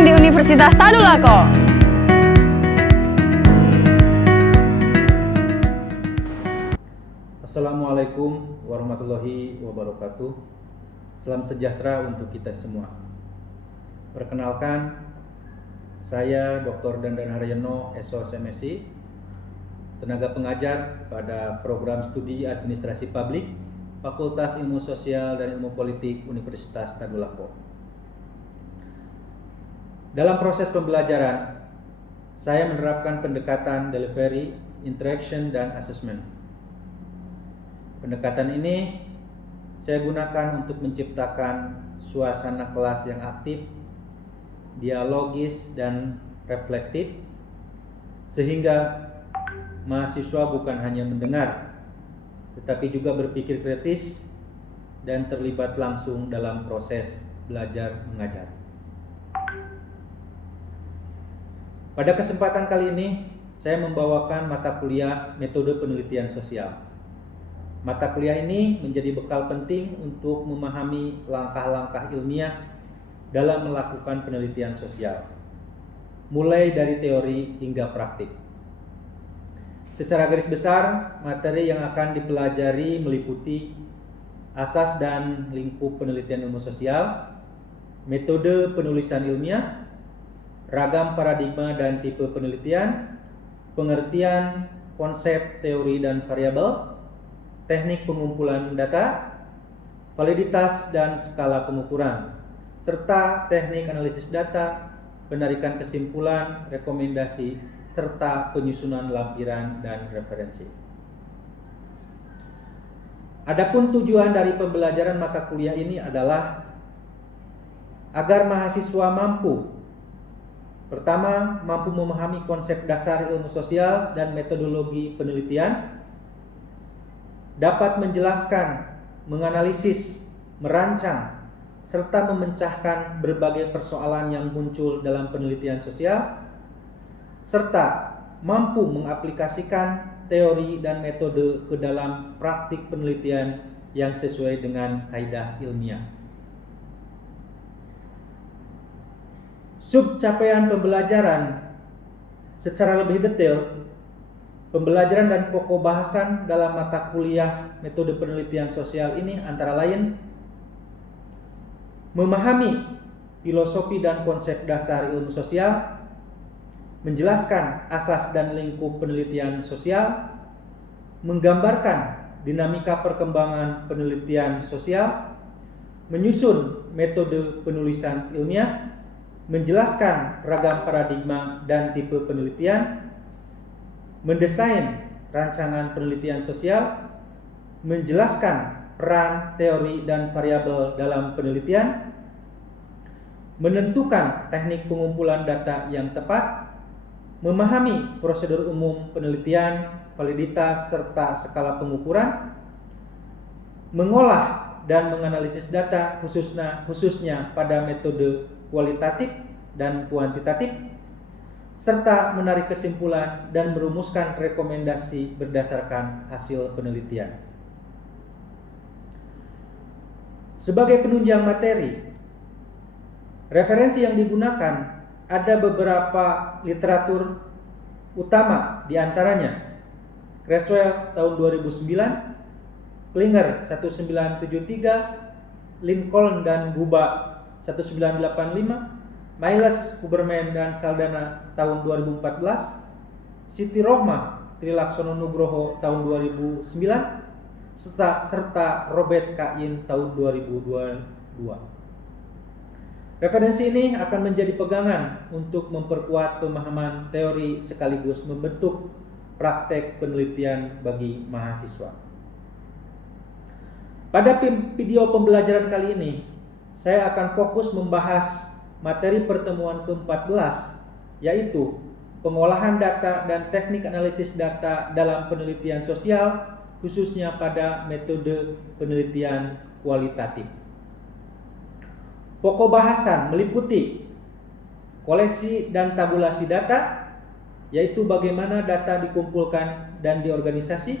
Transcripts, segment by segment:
magang di Universitas Tadulako. Assalamualaikum warahmatullahi wabarakatuh. Salam sejahtera untuk kita semua. Perkenalkan, saya Dr. Dandan Haryono, SOSMSI, tenaga pengajar pada program studi Administrasi Publik, Fakultas Ilmu Sosial dan Ilmu Politik Universitas Tadulako. Dalam proses pembelajaran, saya menerapkan pendekatan delivery, interaction, dan assessment. Pendekatan ini saya gunakan untuk menciptakan suasana kelas yang aktif, dialogis, dan reflektif, sehingga mahasiswa bukan hanya mendengar, tetapi juga berpikir kritis dan terlibat langsung dalam proses belajar mengajar. Pada kesempatan kali ini, saya membawakan mata kuliah Metode Penelitian Sosial. Mata kuliah ini menjadi bekal penting untuk memahami langkah-langkah ilmiah dalam melakukan penelitian sosial, mulai dari teori hingga praktik. Secara garis besar, materi yang akan dipelajari meliputi asas dan lingkup penelitian ilmu sosial, metode penulisan ilmiah, ragam paradigma dan tipe penelitian, pengertian konsep, teori, dan variabel, teknik pengumpulan data, validitas dan skala pengukuran, serta teknik analisis data, penarikan kesimpulan, rekomendasi, serta penyusunan lampiran dan referensi. Adapun tujuan dari pembelajaran mata kuliah ini adalah agar mahasiswa Pertama, mampu memahami konsep dasar ilmu sosial dan metodologi penelitian, dapat menjelaskan, menganalisis, merancang, serta memecahkan berbagai persoalan yang muncul dalam penelitian sosial, serta mampu mengaplikasikan teori dan metode ke dalam praktik penelitian yang sesuai dengan kaidah ilmiah. Subcapaian pembelajaran secara lebih detail, pembelajaran dan pokok bahasan dalam mata kuliah metode penelitian sosial ini antara lain memahami filosofi dan konsep dasar ilmu sosial, menjelaskan asas dan lingkup penelitian sosial, menggambarkan dinamika perkembangan penelitian sosial, menyusun metode penulisan ilmiah, menjelaskan ragam paradigma dan tipe penelitian, mendesain rancangan penelitian sosial, menjelaskan peran teori dan variabel dalam penelitian, menentukan teknik pengumpulan data yang tepat, memahami prosedur umum penelitian, validitas, serta skala pengukuran, mengolah dan menganalisis data khususnya pada metode kualitatif dan kuantitatif, serta menarik kesimpulan dan merumuskan rekomendasi berdasarkan hasil penelitian. Sebagai penunjang materi, referensi yang digunakan ada beberapa literatur utama, diantaranya Creswell tahun 2009, Klinger 1973, Lincoln dan Guba 1985, Miles, Huberman, dan Saldana tahun 2014, Siti Rohmah, Trilaksono Nugroho tahun 2009, serta Robert Kain tahun 2022. Referensi ini akan menjadi pegangan untuk memperkuat pemahaman teori sekaligus membentuk praktek penelitian bagi mahasiswa. Pada video pembelajaran kali ini, saya akan fokus membahas materi pertemuan ke-14, yaitu pengolahan data dan teknik analisis data dalam penelitian sosial, khususnya pada metode penelitian kualitatif. Pokok bahasan meliputi koleksi dan tabulasi data, yaitu bagaimana data dikumpulkan dan diorganisasi,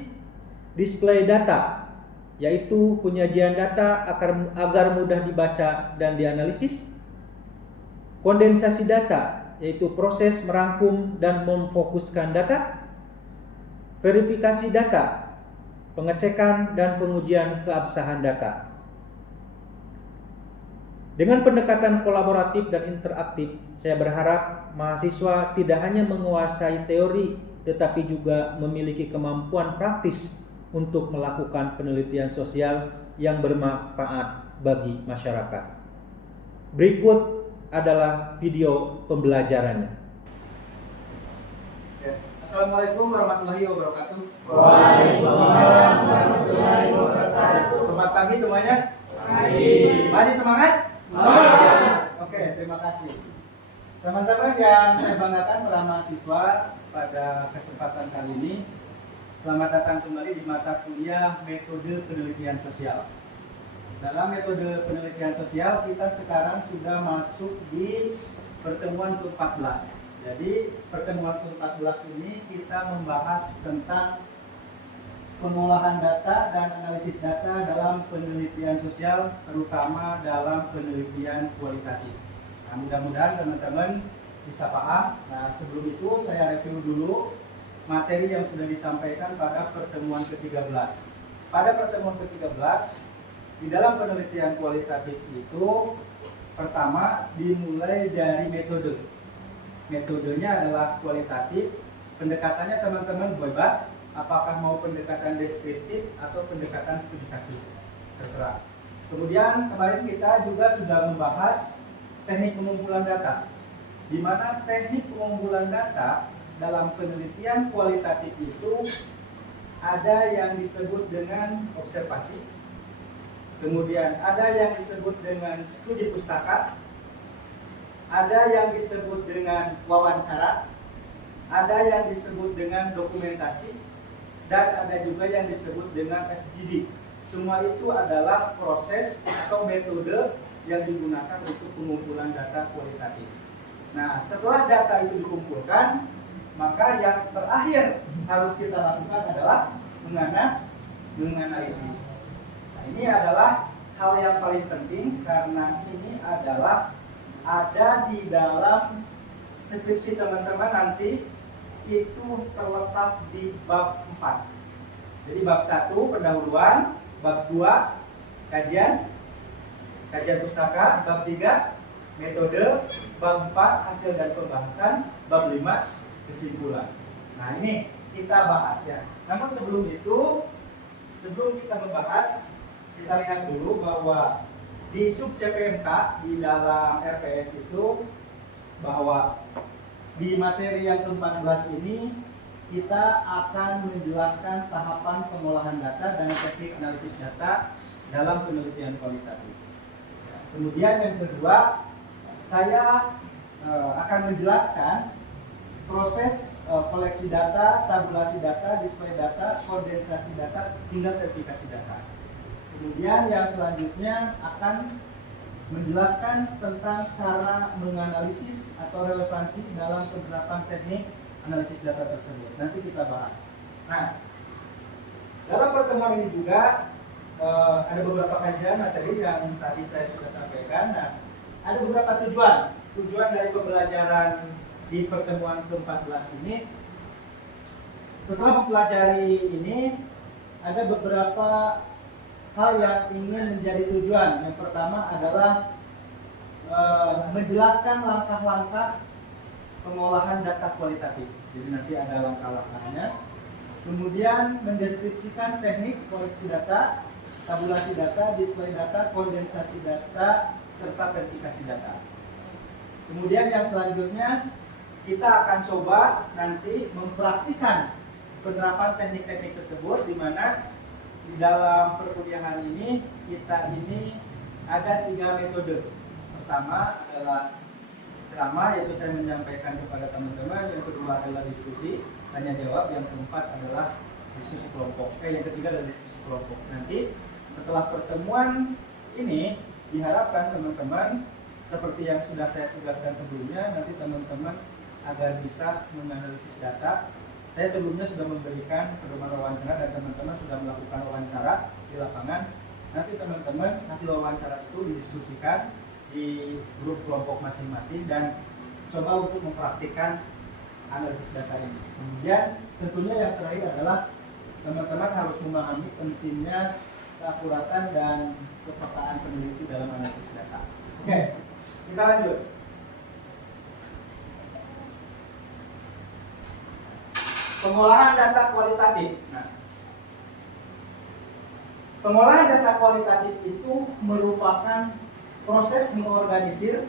display data, yaitu penyajian data agar mudah dibaca dan dianalisis, kondensasi data, yaitu proses merangkum dan memfokuskan data, verifikasi data, pengecekan dan pengujian keabsahan data. Dengan pendekatan kolaboratif dan interaktif, saya berharap mahasiswa tidak hanya menguasai teori, tetapi juga memiliki kemampuan praktis untuk melakukan penelitian sosial yang bermanfaat bagi masyarakat. Berikut adalah video pembelajarannya. Assalamualaikum warahmatullahi wabarakatuh. Waalaikumsalam warahmatullahi wabarakatuh. Selamat pagi semuanya. Pagi. Masih semangat? Oke, terima kasih. Teman-teman yang saya banggakan para mahasiswa, pada kesempatan kali ini selamat datang kembali di mata kuliah Metode Penelitian Sosial. Dalam metode penelitian sosial kita sekarang sudah masuk di pertemuan ke-14. Jadi pertemuan ke-14 ini kita membahas tentang pengolahan data dan analisis data dalam penelitian sosial, terutama dalam penelitian kualitatif. Nah, mudah-mudahan teman-teman bisa paham. Nah, sebelum itu saya review dulu materi yang sudah disampaikan pada pertemuan ke-13. Pada pertemuan ke-13, di dalam penelitian kualitatif itu pertama dimulai dari metode. Metodenya adalah kualitatif. Pendekatannya teman-teman bebas, apakah mau pendekatan deskriptif atau pendekatan studi kasus, terserah. Kemudian kemarin kita juga sudah membahas teknik pengumpulan data, di mana teknik pengumpulan data dalam penelitian kualitatif itu ada yang disebut dengan observasi, kemudian ada yang disebut dengan studi pustaka, ada yang disebut dengan wawancara, ada yang disebut dengan dokumentasi, dan ada juga yang disebut dengan FGD. Semua itu adalah proses atau metode yang digunakan untuk pengumpulan data kualitatif. Nah, setelah data itu dikumpulkan, maka yang terakhir harus kita lakukan adalah menganalisis. Nah, ini adalah hal yang paling penting karena ini adalah ada di dalam skripsi teman-teman nanti, itu terletak di bab 4. Jadi bab 1 pendahuluan, bab 2 kajian pustaka, bab 3 metode, bab 4 hasil dan pembahasan, bab 5 kesimpulan. Nah, ini kita bahas ya. Namun sebelum itu, sebelum kita membahas, kita lihat dulu bahwa di sub CPMK di dalam RPS itu, bahwa di materi yang ke-14 ini kita akan menjelaskan tahapan pengolahan data dan teknik analisis data dalam penelitian kualitatif. Kemudian yang kedua, saya akan menjelaskan proses koleksi data, tabulasi data, display data, kondensasi data, hingga verifikasi data. Kemudian yang selanjutnya akan menjelaskan tentang cara menganalisis atau relevansi dalam penerapan teknik analisis data tersebut. Nanti kita bahas. Nah, dalam pertemuan ini juga ada beberapa kajian materi yang tadi saya sudah sampaikan. Nah, ada beberapa tujuan dari pembelajaran di pertemuan ke-14 ini. Setelah mempelajari ini, ada beberapa hal yang ingin menjadi tujuan. Yang pertama adalah menjelaskan langkah-langkah pengolahan data kualitatif. Jadi nanti ada langkah-langkahnya. Kemudian mendeskripsikan teknik koleksi data, tabulasi data, display data, kondensasi data, serta verifikasi data. Kemudian yang selanjutnya kita akan coba nanti mempraktikkan penerapan teknik-teknik tersebut, di mana di dalam perkuliahan ini kita ini ada 3 metode. Pertama adalah ceramah, yaitu saya menyampaikan kepada teman-teman. Yang kedua adalah diskusi, tanya jawab. Yang keempat adalah diskusi kelompok. Yang ketiga adalah diskusi kelompok. Nanti setelah pertemuan ini diharapkan teman-teman, seperti yang sudah saya tugaskan sebelumnya, nanti teman-teman agar bisa menganalisis data. Saya sebelumnya sudah memberikan pedoman wawancara dan teman-teman sudah melakukan wawancara di lapangan. Nanti teman-teman hasil wawancara itu didiskusikan di grup kelompok masing-masing dan coba untuk mempraktikkan analisis data ini. Kemudian tentunya yang terakhir adalah teman-teman harus memahami pentingnya keakuratan dan kepekaan peneliti dalam analisis data. Oke, kita lanjut. Pengolahan data kualitatif. Nah, pengolahan data kualitatif itu merupakan proses mengorganisir,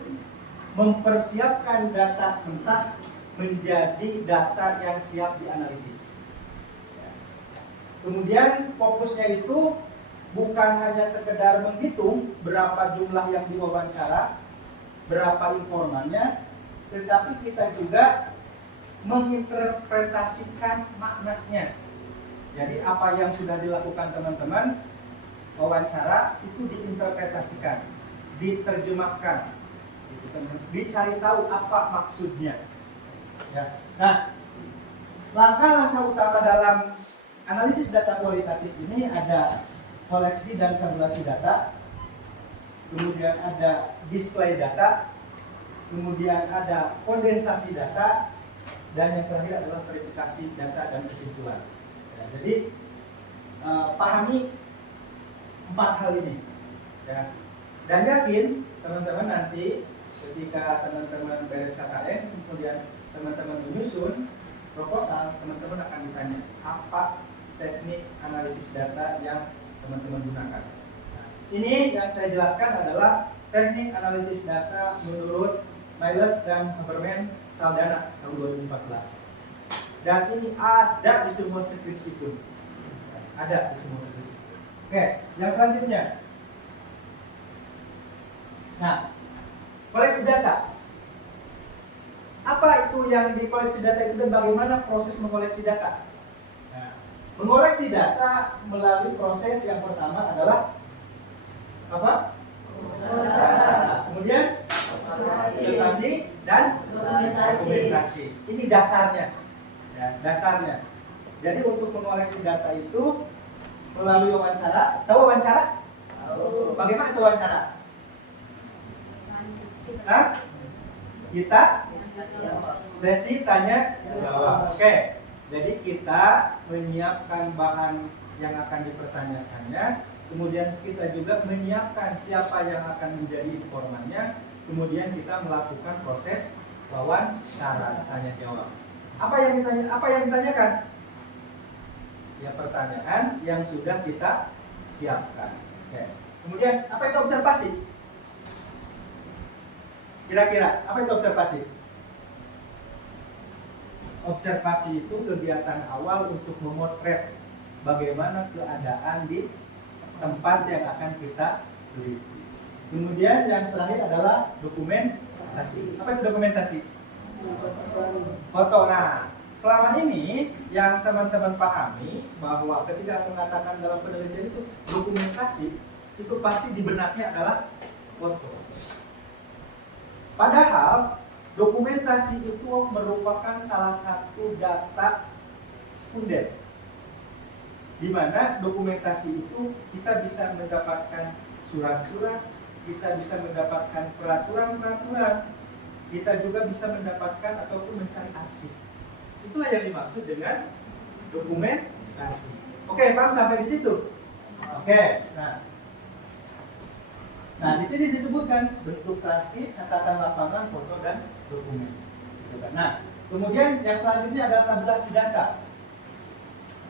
mempersiapkan data mentah menjadi data yang siap dianalisis. Kemudian fokusnya itu bukan hanya sekedar menghitung berapa jumlah yang diwawancara, berapa informannya, tetapi kita juga menginterpretasikan maknanya. Jadi apa yang sudah dilakukan teman-teman wawancara itu diinterpretasikan, diterjemahkan, dicari tahu apa maksudnya. Ya. Nah, langkah-langkah utama dalam analisis data kualitatif ini ada koleksi dan tabulasi data, kemudian ada display data, kemudian ada kondensasi data, dan yang terakhir adalah verifikasi data dan kesimpulan. Ya, jadi pahami 4 hal ini. Ya. Dan yakin teman-teman nanti ketika teman-teman beres KKN, kemudian teman-teman menyusun proposal, teman-teman akan ditanya apa teknik analisis data yang teman-teman gunakan. Nah, ini yang saya jelaskan adalah teknik analisis data menurut Miles dan Haberman Saldana tahun 2014. Dan ini ada di semua skripsi pun. Ada di semua skripsi. Oke, yang selanjutnya. Nah, koleksi data. Apa itu yang dikoleksi data itu dan bagaimana proses mengoleksi data? Nah, mengoleksi data melalui proses yang pertama adalah apa? Nah, kemudian observasi dan dokumentasi. Ini dasarnya. Ya, dasarnya. Jadi untuk mengoleksi data itu melalui wawancara. Tahu wawancara? Tahu. Bagaimana itu wawancara? Hah? Kita sesi tanya jawab. Oke. Jadi kita menyiapkan bahan yang akan dipertanyakannya, kemudian kita juga menyiapkan siapa yang akan menjadi informannya, kemudian kita melakukan proses wawancara tanya jawab. Apa yang ditanyakan? Ya, pertanyaan yang sudah kita siapkan. Oke. Kemudian apa itu observasi? Kira-kira apa itu observasi? Observasi itu kegiatan awal untuk memotret bagaimana keadaan di tempat yang akan kita teliti. Kemudian yang terakhir adalah dokumentasi. Apa itu dokumentasi? Foto. Nah, selama ini yang teman-teman pahami bahwa ketika mengatakan dalam penelitian itu dokumentasi, itu pasti di benaknya adalah foto. Padahal dokumentasi itu merupakan salah satu data sekunder, di mana dokumentasi itu kita bisa mendapatkan surat-surat, kita bisa mendapatkan peraturan-peraturan, kita juga bisa mendapatkan ataupun mencari arsip. Itulah yang dimaksud dengan dokumentasi. Oke, paham sampai di situ? Oke, Nah, di sini disebutkan bentuk transkrip, catatan lapangan, foto dan dokumen. Nah, kemudian yang selanjutnya adalah tabulasi data.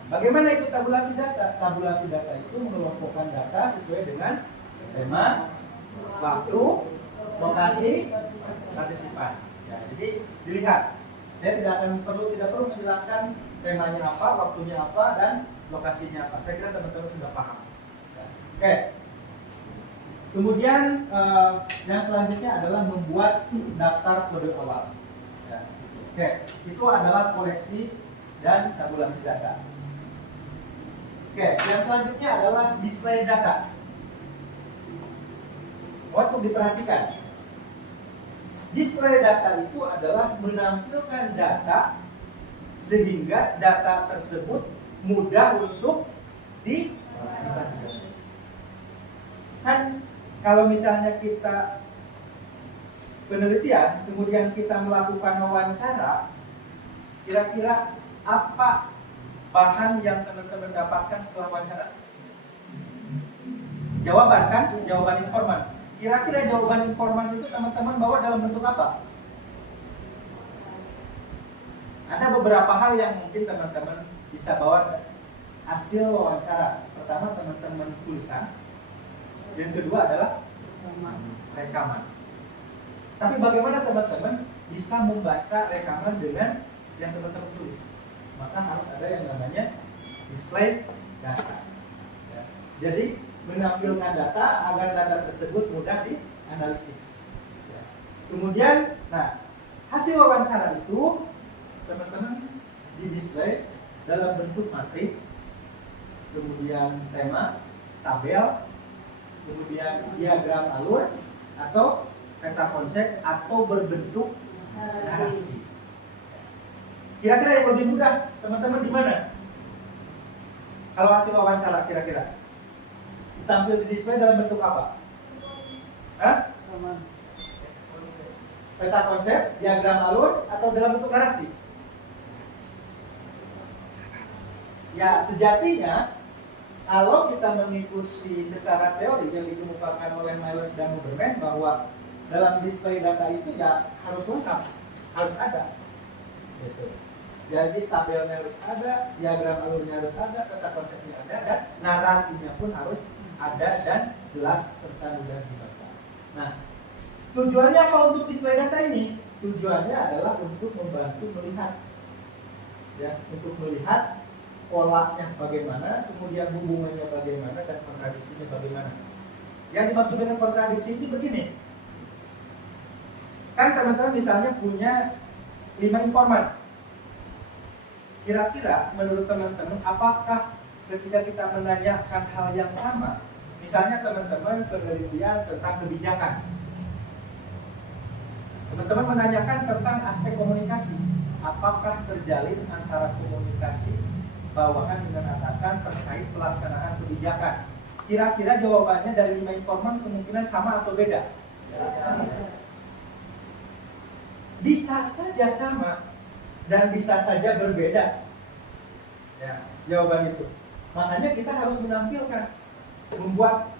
Bagaimana itu tabulasi data? Tabulasi data itu mengelompokkan data sesuai dengan tema, waktu, lokasi, partisipan. Ya, jadi dilihat. Saya tidak perlu menjelaskan temanya apa, waktunya apa, dan lokasinya apa. Saya kira teman-teman sudah paham. Ya. Oke. Kemudian yang selanjutnya adalah membuat daftar kode awal. Ya. Oke, itu adalah koleksi dan tabulasi data. Oke, yang selanjutnya adalah display data. Waktu diperhatikan, display data itu adalah menampilkan data sehingga data tersebut mudah untuk dibaca. Kan kalau misalnya kita penelitian, kemudian kita melakukan wawancara, kira-kira apa bahan yang teman-teman dapatkan setelah wawancara? Jawaban kan? Jawaban informan. Kira-kira jawaban informan itu teman-teman bawa dalam bentuk apa? Ada beberapa hal yang mungkin teman-teman bisa bawa hasil wawancara. Pertama, teman-teman tulisan. Yang kedua adalah rekaman. Tapi bagaimana teman-teman bisa membaca rekaman dengan yang teman-teman tulis? Maka harus ada yang namanya display data. Ya. Jadi menampilkan data agar data tersebut mudah dianalisis. Ya. Kemudian, nah hasil wawancara itu teman-teman di display dalam bentuk matrik, kemudian tema, tabel, kemudian diagram alur atau peta konsep atau berbentuk narasi. Kira-kira yang lebih mudah teman-teman di mana? Kalau hasil wawancara kira-kira tampil di display dalam bentuk apa? Hah? Peta konsep, diagram alur atau dalam bentuk narasi? Ya, sejatinya kalau kita mengikuti secara teori yang dikemukakan oleh Miles dan Huberman bahwa dalam display data itu ya harus lengkap, harus ada. Gitu. Jadi tabelnya harus ada, diagram alurnya harus ada, peta konsepnya ada, dan narasinya pun harus ada dan jelas serta mudah dibaca. Nah, tujuannya apa untuk display data ini? Tujuannya adalah untuk membantu melihat, ya, untuk melihat polanya bagaimana, kemudian hubungannya bagaimana, dan kontradisinya bagaimana. Yang dimaksud dengan kontradiksi ini begini. Kan teman-teman misalnya punya 5 informan. Kira-kira menurut teman-teman apakah ketika kita menanyakan hal yang sama, misalnya teman-teman penelitian tentang kebijakan, teman-teman menanyakan tentang aspek komunikasi, apakah terjalin antara komunikasi bawahan dengan atasan terkait pelaksanaan kebijakan? Kira-kira jawabannya dari 5 informan kemungkinan sama atau beda? Bisa saja sama dan bisa saja berbeda. Ya, jawaban itu. Makanya kita harus menampilkan, membuat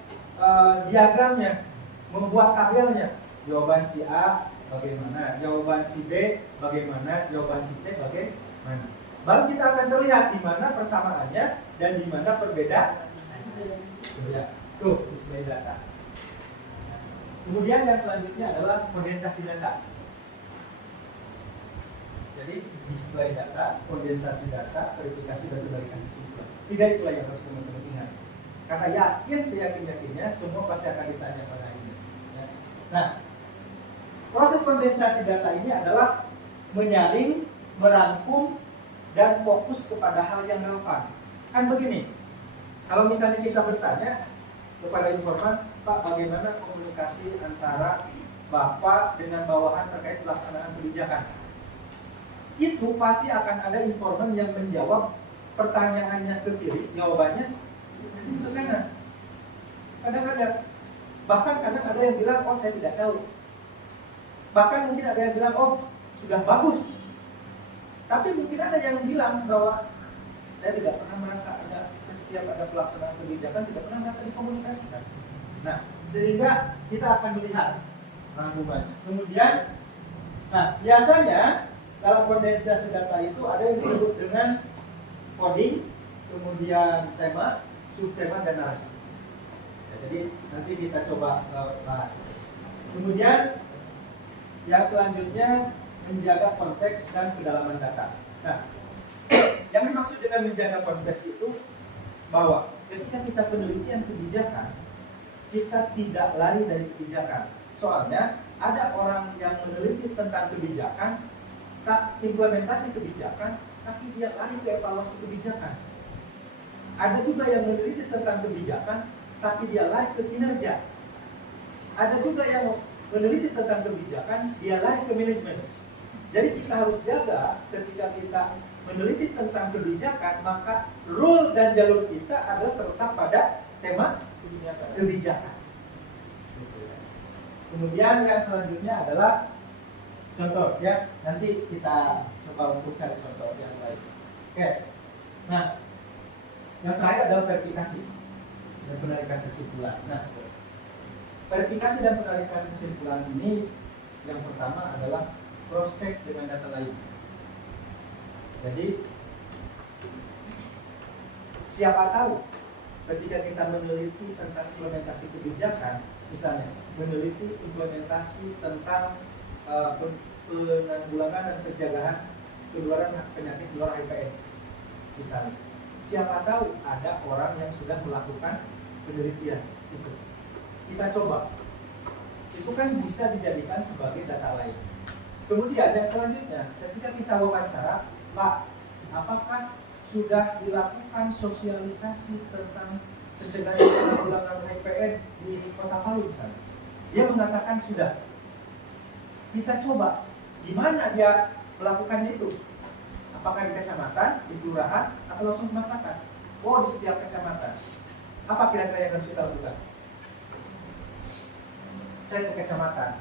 diagramnya, membuat tabelnya. Jawaban si A bagaimana, jawaban si B bagaimana, jawaban si C bagaimana. Baru kita akan terlihat di mana persamaannya dan di mana perbedaan. Ya, tuh display data. Kemudian yang selanjutnya adalah kondensasi data. Jadi display data, kondensasi data, verifikasi dan kebalikan kesimpulan. 3 itulah yang harus teman-teman ingat. Karena yakin, seyakin-yakinnya semua pasti akan ditanya pada ini. Ya. Nah, proses kondensasi data ini adalah menyaring, merangkum, dan fokus kepada hal yang relevan. Kan begini, kalau misalnya kita bertanya kepada informan, Pak, bagaimana komunikasi antara Bapak dengan bawahan terkait pelaksanaan kebijakan? Itu pasti akan ada informan yang menjawab pertanyaannya ke kiri, jawabannya ke kanan. Kadang-kadang, bahkan kadang ada yang bilang, oh saya tidak tahu. Bahkan mungkin ada yang bilang, oh sudah bagus. Tapi mungkin ada yang bilang bahwa saya tidak pernah merasa ada setiap ada pelaksanaan kebijakan tidak pernah merasa dikomunikasikan. Nah, sehingga kita akan melihat rangkumannya. Kemudian, nah biasanya dalam kondensasi data itu ada yang disebut dengan coding, kemudian tema, subtema, dan narasi. Ya, jadi nanti kita coba bahas. Kemudian yang selanjutnya menjaga konteks dan kedalaman data. Nah, yang dimaksud dengan menjaga konteks itu bahwa ketika kita penelitian kebijakan, kita tidak lari dari kebijakan. Soalnya ada orang yang meneliti tentang kebijakan, tak implementasi kebijakan, tapi dia lari ke evaluasi kebijakan. Ada juga yang meneliti tentang kebijakan, tapi dia lari ke kinerja. Ada juga yang meneliti tentang kebijakan, dia lari ke manajemen. Jadi kita harus jaga ketika kita meneliti tentang kebijakan, maka rule dan jalur kita adalah terletak pada tema kebijakan. Kemudian yang selanjutnya adalah contoh ya, nanti kita coba untuk cari contoh yang lain. Oke. Nah, yang terakhir adalah verifikasi dan penarikan kesimpulan. Nah, verifikasi dan penarikan kesimpulan ini yang pertama adalah cross check dengan data lain. Jadi siapa tahu ketika kita meneliti tentang implementasi kebijakan, misalnya meneliti implementasi tentang penanggulangan dan pencegahan penularan penyakit menular HIV/AIDS, misalnya, siapa tahu ada orang yang sudah melakukan penelitian itu. Kita coba, itu kan bisa dijadikan sebagai data lain. Kemudian yang selanjutnya, ketika kita wawancara, Pak, apakah sudah dilakukan sosialisasi tentang pencegahan penanggulangan HIV/AIDS di Kota Palu misalnya? Dia mengatakan sudah. Kita coba, di mana dia melakukannya itu? Apakah di kecamatan, di kelurahan, atau langsung ke masyarakat? Oh, di setiap kecamatan. Apa kira-kira yang harus kita lakukan? Saya ke kecamatan.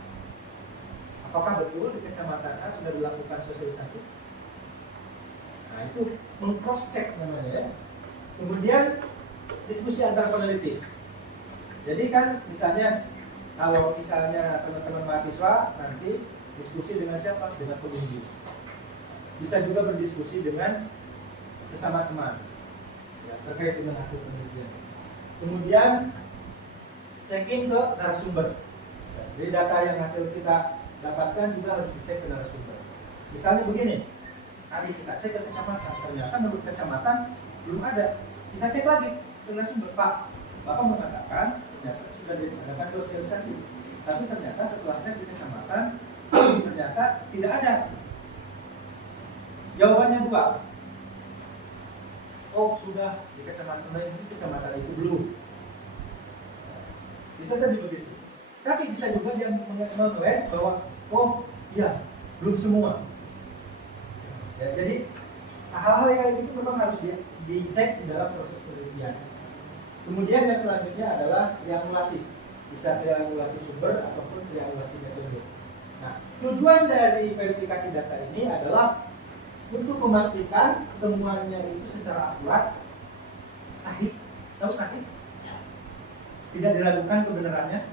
Apakah betul di kecamatan A sudah dilakukan sosialisasi? Nah, itu meng-cross check namanya ya. Kemudian diskusi antar peneliti. Jadi kan misalnya kalau misalnya teman-teman mahasiswa nanti diskusi dengan siapa? Dengan pengunjung. Bisa juga berdiskusi dengan sesama teman ya, terkait dengan hasil penelitian. Kemudian checking ke narasumber. Jadi data yang hasil kita dapatkan juga harus dicek ke narasumber. Misalnya begini, tadi kita cek ke kecamatan, ternyata menurut kecamatan belum ada. Kita cek lagi ke narasumber, Pak, Bapak mengatakan ternyata sudah diadakan sosialisasi, tapi ternyata setelah cek di kecamatan ternyata tidak ada. Jawabannya dua. Oh, sudah di kecamatan lain, di kecamatan itu belum. Bisa saja begitu. Tapi bisa juga dia mengklaim bahwa oh iya belum semua. Ya, jadi hal-hal yang itu memang harus dicek di dalam proses penelitian. Kemudian yang selanjutnya adalah triangulasi, bisa triangulasi sumber ataupun triangulasi metode. Nah, tujuan dari verifikasi data ini adalah untuk memastikan temuannya itu secara akurat, sahih, tahu sahih, tidak diragukan kebenarannya,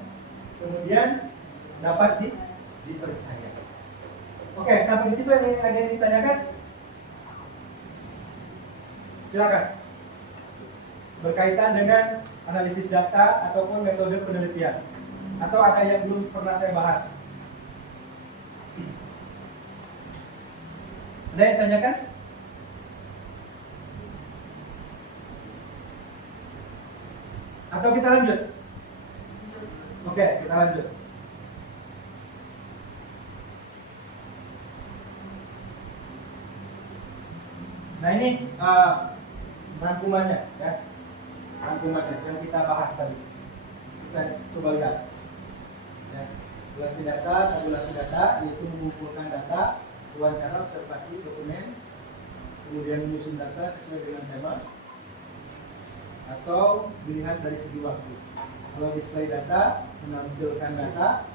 kemudian dapat dipercaya. Oke, sampai di situ ada yang ditanyakan? Silakan. Berkaitan dengan analisis data ataupun metode penelitian, atau ada yang belum pernah saya bahas? Ada yang tanyakan? Atau kita lanjut? Oke, kita lanjut. Nah ini rangkumannya ya, rangkumannya yang kita bahas tadi. Kita coba lihat. Ya, tabulasi data yaitu mengumpulkan data, wawancara, observasi, dokumen, kemudian menyusun data sesuai dengan tema, atau dilihat dari segi waktu. Kalau display data, menampilkan data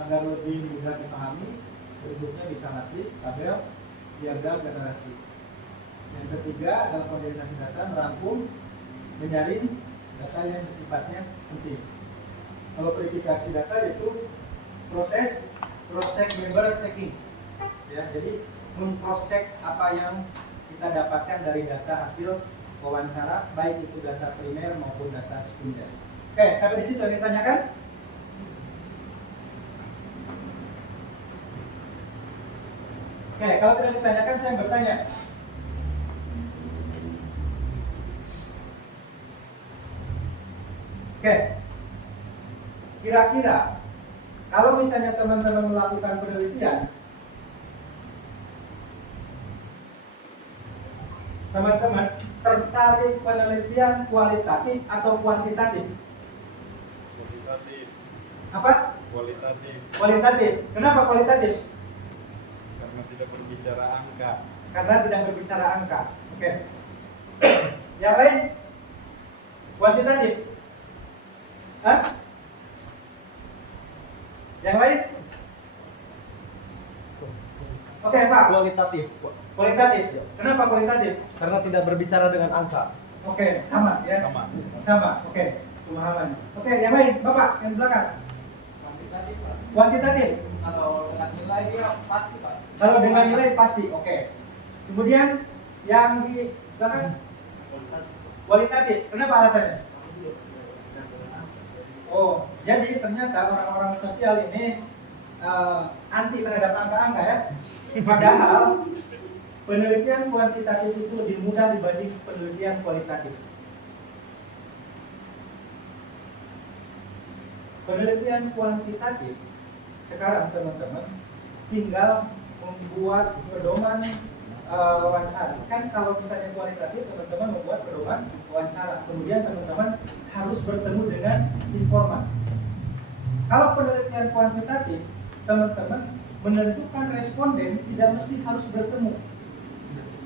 agar lebih mudah dipahami, berikutnya bisa mati, tabel, diagram, generasi. Yang ketiga adalah kondensasi data, merangkum, menyaring data yang sifatnya penting. Kalau verifikasi data itu proses cross-check member checking. Ya, jadi men-cross check apa yang kita dapatkan dari data hasil wawancara, baik itu data primer maupun data sekunder. Oke, sampai di situ yang ditanyakan? Oke, kalau tidak ditanyakan saya bertanya. Oke, kira-kira kalau misalnya teman-teman melakukan penelitian, teman-teman tertarik penelitian kualitatif atau kuantitatif? Kualitatif. Apa? Kualitatif. Kualitatif. Kenapa kualitatif? Karena tidak berbicara angka. Karena tidak berbicara angka. Oke. Yang lain? Kuantitatif. Hah? Yang lain? Oke, Pak. Kualitatif, Kualitatif. Kenapa kualitatif? karena tidak berbicara dengan angka. Oke, sama ya. Sama. Sama. Oke, pemahaman. Oke, yang lain, Bapak yang belakang. Kuantitatif. Kalau dengan nilai dia pasti Pak. Kalau dengan nilai pasti. Oke. Kemudian yang di belakang kualitatif. Kenapa alasannya? Oh, jadi ternyata orang-orang sosial ini anti terhadap angka-angka ya. Padahal penelitian kuantitatif itu lebih mudah dibanding penelitian kualitatif. Penelitian kuantitatif sekarang teman-teman tinggal membuat pedoman wawancara. Kan kalau misalnya kualitatif teman-teman membuat pedoman wawancara, kemudian teman-teman harus bertemu dengan informan. Kalau penelitian kuantitatif teman-teman menentukan responden tidak mesti harus bertemu.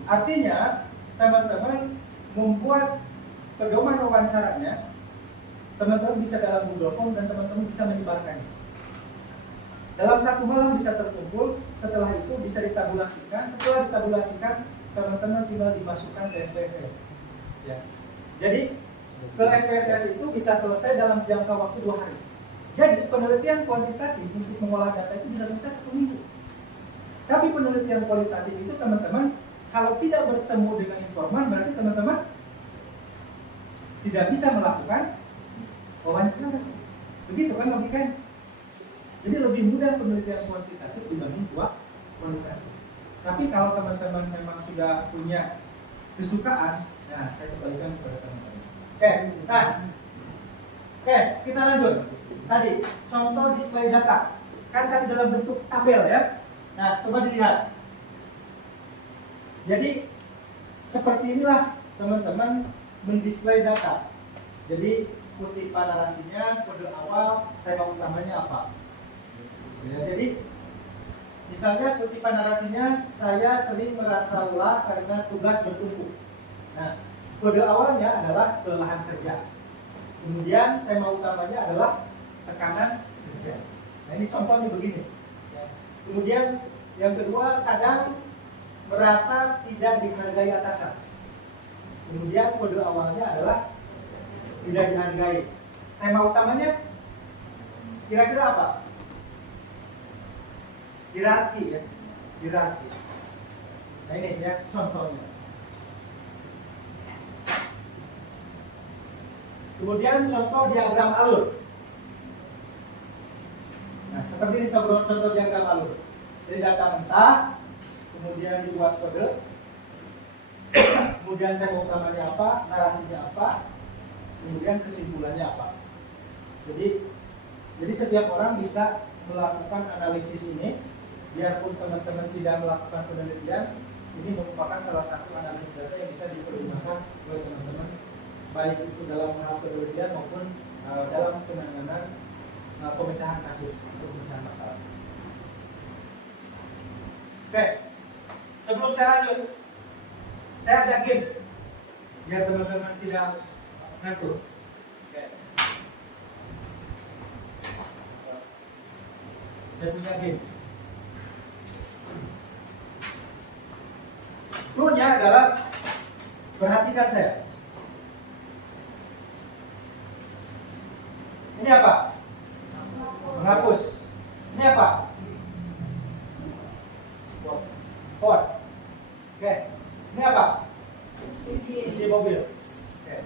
Artinya teman-teman membuat pedoman wawancaranya, teman-teman bisa dalam Google Form dan teman-teman bisa menyebarkannya. Dalam satu malam bisa terkumpul, setelah itu bisa ditabulasikan. Setelah ditabulasikan, teman-teman tinggal dimasukkan ke SPSS. Ya. Jadi ke SPSS itu bisa selesai dalam jangka waktu 2 hari. Jadi penelitian kuantitatif untuk mengolah data itu bisa selesai 1 minggu. Tapi penelitian kualitatif itu teman-teman kalau tidak bertemu dengan informan berarti teman-teman tidak bisa melakukan wawancara. Begitu kan logikanya? Jadi lebih mudah penelitian kuantitatif dibanding kualitatif. Tapi kalau teman-teman memang sudah punya kesukaan, nah saya kembalikan kepada teman-teman. Oke, kita lanjut. Tadi contoh display data, kan tadi dalam bentuk tabel ya. Nah, coba dilihat. Jadi seperti inilah teman-teman mendisplay data. Jadi kutipan narasinya, kode awal, tema utamanya apa. Ya, jadi misalnya kutipan narasinya, saya sering merasa lelah karena tugas bertumpuk. Nah, kode awalnya adalah kelelahan kerja. Kemudian tema utamanya adalah tekanan kerja. Nah, ini contohnya begini. Kemudian yang kedua, kadang merasa tidak dihargai atasan. Kemudian kode awalnya adalah tidak dihargai. Tema utamanya kira-kira apa? Hierarki ya, hierarki. Nah ini ya contohnya. Kemudian contoh diagram alur. Nah seperti ini contoh diagram alur. Jadi data mentah, kemudian dibuat kode, kemudian tema utamanya apa, narasinya apa, kemudian kesimpulannya apa. Jadi setiap orang bisa melakukan analisis ini. Biarpun teman-teman tidak melakukan penelitian, ini merupakan salah satu analisis data yang bisa dipergunakan oleh teman-teman, baik itu dalam hal penelitian maupun dalam penanganan pemecahan kasus atau pemecahan masalah. Oke, sebelum saya lanjut, saya ada game biar teman-teman tidak ngantuk. Oke. Saya punya game. Clue-nya adalah perhatikan saya. Ini apa? Menghapus. Ini apa? Pot. Oke. Ini apa? Cuci mobil. Oke.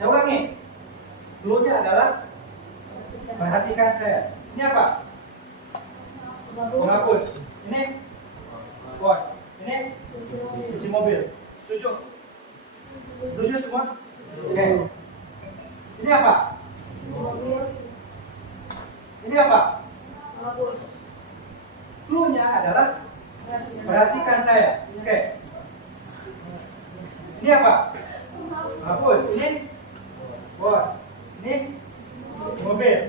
Saya ulangi. Clue-nya adalah perhatikan saya. Ini apa? Menghapus. Ini pot. Ini cuci mobil. Setuju? Setuju semua? Oke. Ini apa? Ini apa? Clue-nya adalah perhatikan saya. Oke. Ini apa? Hapus. Ini buat. Ini mobil.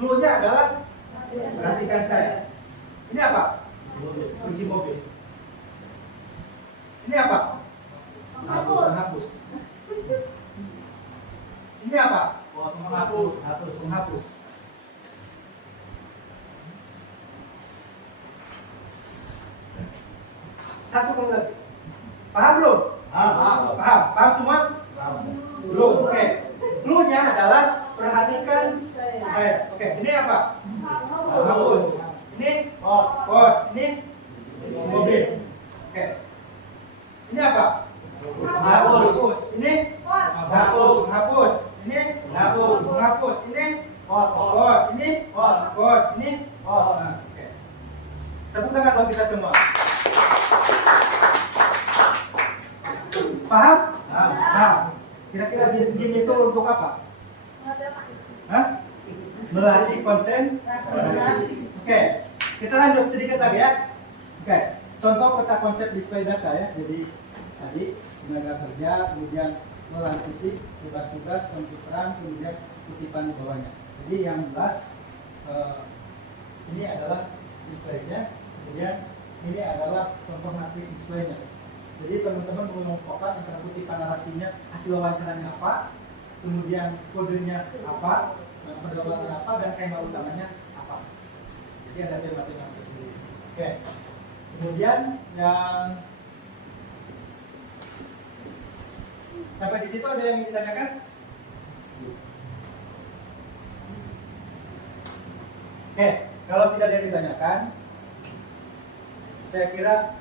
Clue-nya adalah perhatikan saya. Ini apa? Kunci mobil. Ini apa? Menghapus. Ini apa? Menghapus. Menghapus. satu kali lagi. Paham belum? Paham semua? Belum. Oke. Clue-nya adalah perhatikan saya. Oke, ini apa? Hapus. Ini pot. Ini mobil. Oke. Ini apa? Hapus. Ini hapus. Ini hapus. Ini pot. Ini pot. Ini pot. Nah, oke. Tepuk tangan buat kita semua. Paham? Paham. Kira-kira game itu untuk apa? Hah? Melatih konsentrasi. Oke, kita lanjut sedikit lagi ya. Oke, contoh peta konsep display data ya. Jadi tadi tenaga kerja, kemudian melantusi tugas-tugas, komputeran, kemudian kutipan di bawahnya. Jadi yang jelas ini adalah displaynya, kemudian ini adalah contoh nanti displaynya. Jadi teman-teman mengelompokkan antara kutipan narasinya, hasil wawancaranya apa, kemudian kodenya apa, pergaulan apa, dan tema utamanya apa. Jadi ada tema-tema tersendiri. Oke. Kemudian yang sampai di situ ada yang ingin ditanyakan? Oke, kalau tidak ada yang ditanyakan, saya kira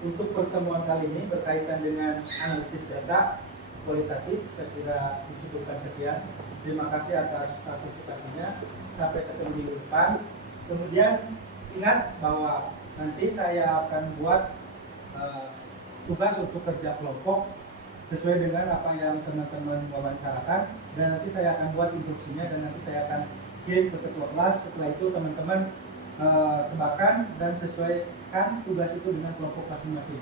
untuk pertemuan kali ini berkaitan dengan analisis data kualitatif, saya kira dicukupkan sekian. Terima kasih atas partisipasinya. Sampai ketemu di depan. Kemudian ingat bahwa nanti saya akan buat tugas untuk kerja kelompok sesuai dengan apa yang teman-teman wawancarakan, dan nanti saya akan buat instruksinya dan nanti saya akan kirim ke ketua kelas. Setelah itu teman-teman sebarkan dan sesuaikan tugas itu dengan kelompok masing-masing.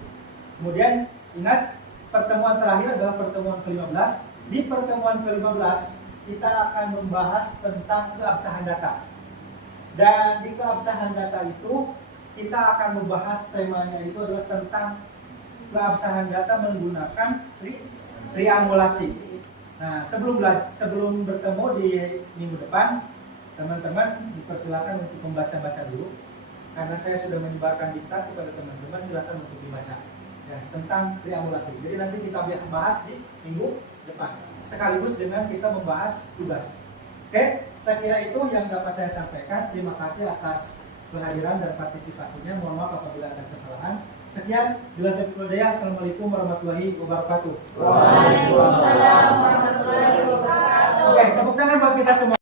Kemudian ingat, pertemuan terakhir adalah pertemuan ke-15. Di pertemuan ke-15 kita akan membahas tentang keabsahan data. Dan di keabsahan data itu kita akan membahas temanya itu adalah tentang keabsahan data menggunakan triangulasi. Nah, sebelum bertemu di minggu depan, teman-teman dipersilakan untuk membaca-baca dulu, karena saya sudah menyebarkan diktat kepada teman-teman, silakan untuk dibaca ya, tentang triangulasi. Jadi nanti kita bahas di minggu depan, sekaligus dengan kita membahas tugas. Oke, saya kira itu yang dapat saya sampaikan. Terima kasih atas kehadiran dan partisipasinya. Mohon maaf apabila ada kesalahan. Sekian, bila ada. Assalamualaikum warahmatullahi wabarakatuh. Waalaikumsalam warahmatullahi wabarakatuh. Oke, tepuk tangan buat kita semua.